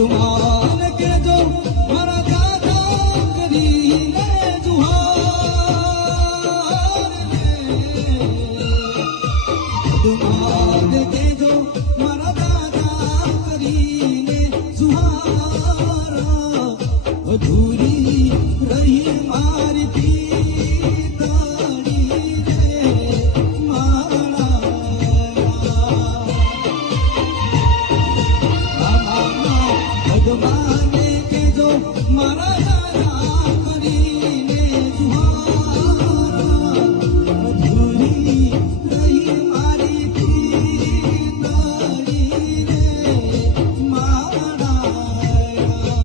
ભગવાન કેજો મારા દાદા કરીને જુહાર ભગવાન કેજો મારા દાદા કરીને જુહાર અધૂરી રહી મારી પિતાડી રે મારા ભગવાને કેજો મારા દાદા